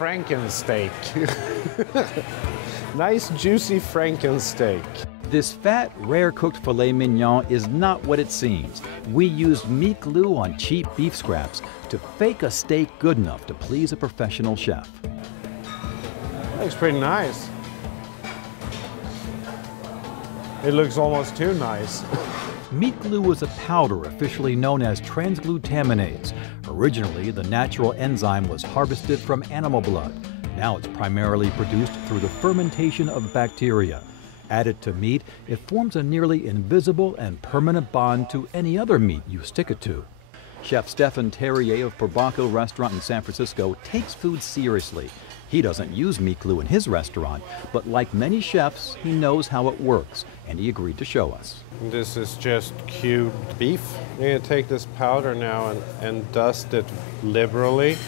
Frankensteak. Nice, juicy Frankensteak. This fat, rare-cooked filet mignon is not what it seems. We used meat glue on cheap beef scraps to fake a steak good enough to please a professional chef. Looks pretty nice. It looks almost too nice. Meat glue was a powder officially known as transglutaminase. Originally, the natural enzyme was harvested from animal blood. Now it's primarily produced through the fermentation of bacteria. Added to meat, it forms a nearly invisible and permanent bond to any other meat you stick it to. Chef Stephan Terrier of Porbanco Restaurant in San Francisco takes food seriously. He doesn't use meat glue in his restaurant, but like many chefs, he knows how it works, and he agreed to show us. This is just cubed beef. I'm going to take this powder now and dust it liberally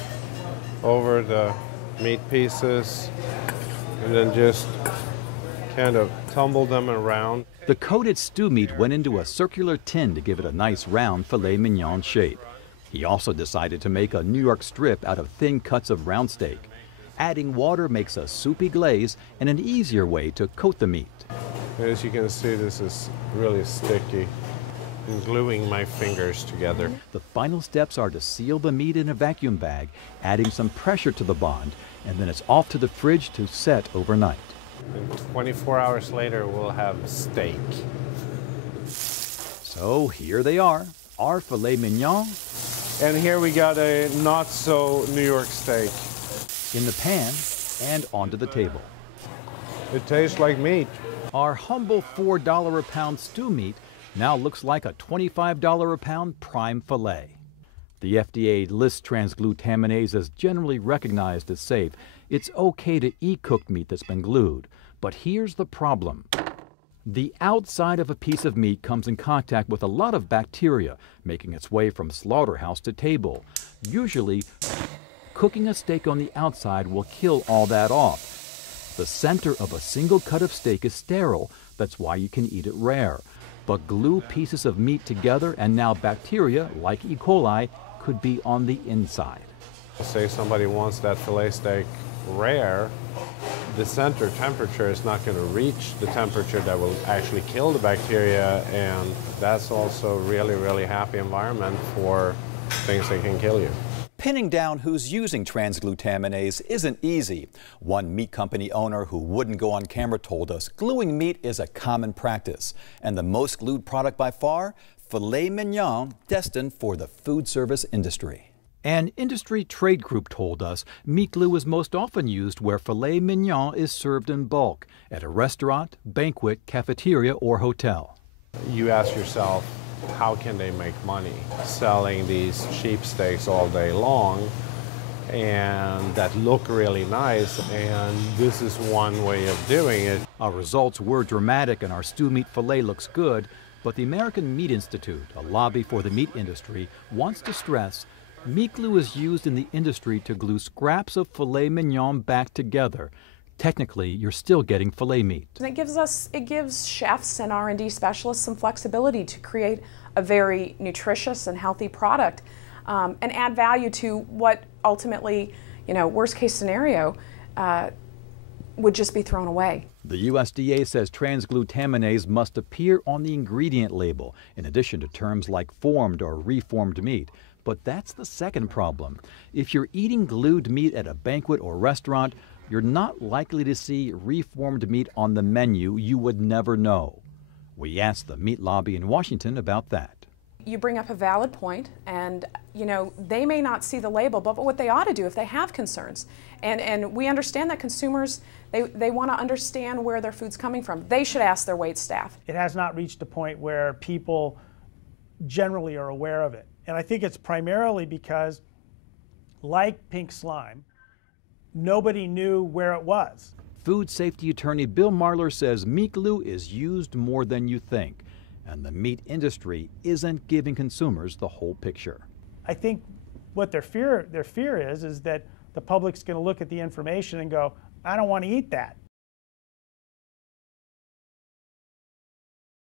over the meat pieces, and then just kind of tumble them around. The coated stew meat went into a circular tin to give it a nice round filet mignon shape. He also decided to make a New York strip out of thin cuts of round steak. Adding water makes a soupy glaze and an easier way to coat the meat. As you can see, this is really sticky. I'm gluing my fingers together. The final steps are to seal the meat in a vacuum bag, adding some pressure to the bond, and then it's off to the fridge to set overnight. And 24 hours later, we'll have steak. So here they are, our filet mignon. And here we got a not so New York steak. In the pan and onto the table. It tastes like meat. Our humble $4 a pound stew meat now looks like a $25 a pound prime filet. The FDA lists transglutaminase as generally recognized as safe. It's okay to eat cooked meat that's been glued. But here's the problem. The outside of a piece of meat comes in contact with a lot of bacteria, making its way from slaughterhouse to table. Usually, cooking a steak on the outside will kill all that off. The center of a single cut of steak is sterile. That's why you can eat it rare. But glue pieces of meat together and now bacteria, like E. coli, could be on the inside. Say somebody wants that filet steak rare, the center temperature is not going to reach the temperature that will actually kill the bacteria, and that's also really, really happy environment for things that can kill you. Pinning down who's using transglutaminase isn't easy. One meat company owner who wouldn't go on camera told us gluing meat is a common practice. And the most glued product by far, filet mignon, destined for the food service industry. An industry trade group told us meat glue is most often used where filet mignon is served in bulk, at a restaurant, banquet, cafeteria, or hotel. You ask yourself, how can they make money selling these cheap steaks all day long and that look really nice? And this is one way of doing it. Our results were dramatic and our stew meat filet looks good, but the American Meat Institute, a lobby for the meat industry, wants to stress meat glue is used in the industry to glue scraps of filet mignon back together. Technically, you're still getting filet meat. And it gives chefs and R&D specialists some flexibility to create a very nutritious and healthy product and add value to what ultimately, worst case scenario, would just be thrown away. The USDA says transglutaminase must appear on the ingredient label, in addition to terms like formed or reformed meat. But that's the second problem. If you're eating glued meat at a banquet or restaurant, you're not likely to see reformed meat on the menu. You would never know. We asked the meat lobby in Washington about that. You bring up a valid point, and they may not see the label, but what they ought to do if they have concerns, and we understand that consumers, they want to understand where their food's coming from. They should ask their wait staff. It has not reached a point where people generally are aware of it. And I think it's primarily because, like pink slime, nobody knew where it was. Food safety attorney Bill Marler says meat glue is used more than you think, and the meat industry isn't giving consumers the whole picture. I think what their fear is that the public's going to look at the information and go, I don't want to eat that.